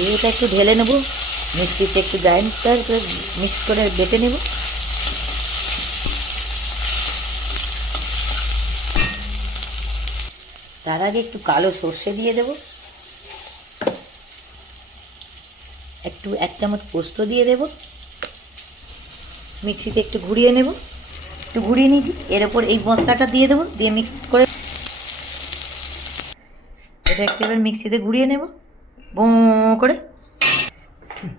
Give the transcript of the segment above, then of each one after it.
দিয়ে এটা একটু ঢেলে নেব, মিক্সিতে একটু গ্রাইন্ডার করে মিক্স করে বেটে নেব। তার আগে একটু কালো সর্ষে দিয়ে দেব, একটু 1 চামচ পোস্ত দিয়ে দেব, মিক্সিতে একটু ঘুরিয়ে নেব। একটু ঘুরিয়ে নিয়েছি, এর ওপর এই মশলাটা দিয়ে দেবো, দিয়ে মিক্স করে এটা একটু এবার মিক্সিতে ঘুরিয়ে নেব বো করে।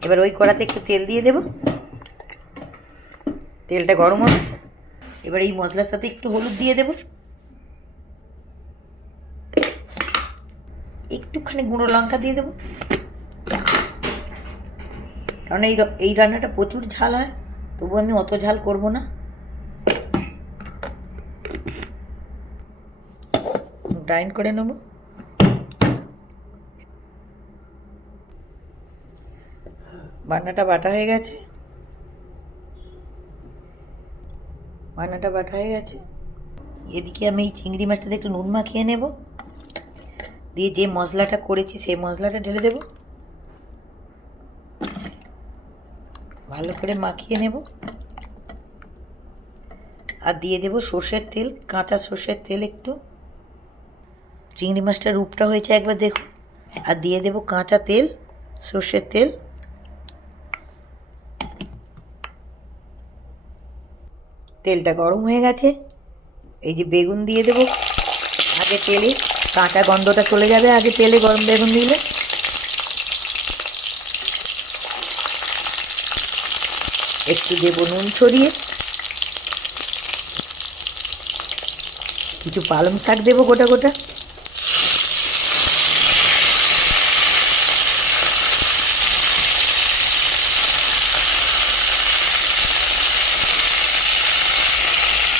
এবার ওই কড়াতে একটু তেল দিয়ে দেব, তেলটা গরম হবে। এবার এই মশলার সাথে একটু হলুদ দিয়ে দেব, একটুখানি গুঁড়ো লঙ্কা দিয়ে দেব, কারণ এই রান্নাটা প্রচুর ঝাল হয়, তবু আমি অত ঝাল করব না। গ্রাইন্ড করে নেব। বান্নাটা বাটা হয়ে গেছে, এদিকে আমি এই চিংড়ি মাছটাতে একটু নুন মাখিয়ে নেব, দিয়ে যে মশলাটা করেছি সেই মশলাটা ঢেলে দেব, ভালো করে মাখিয়ে নেব। আর দিয়ে দেব সর্ষের তেল, কাঁচা সর্ষের তেল একটু। চিংড়ি মাছটার রূপটা হয়েছে একবার দেখুন। আর দিয়ে দেব কাঁচা তেল, সর্ষের তেল। তেলটা গরম হয়ে গেছে, এই যে বেগুন দিয়ে দেব আগে তেলে, কাঁচা গন্ধটা চলে যাবে আগে তেলে গরম বেগুন দিলে। একটু দেব নুন ছড়িয়ে, কিছু পালং শাক দেবো গোটা গোটা,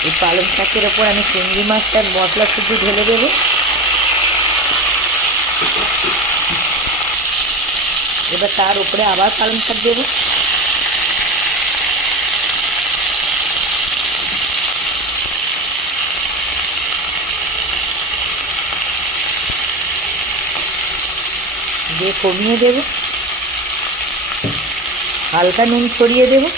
এই পালং শাকের ওপর আমি চিংড়ি মাছটার মশলা শুধু ঢেলে দেবো। এবার তার উপরে আবার পালং শাক দেবো, দিয়ে কমিয়ে দেব, হালকা নুন ছড়িয়ে দেবো।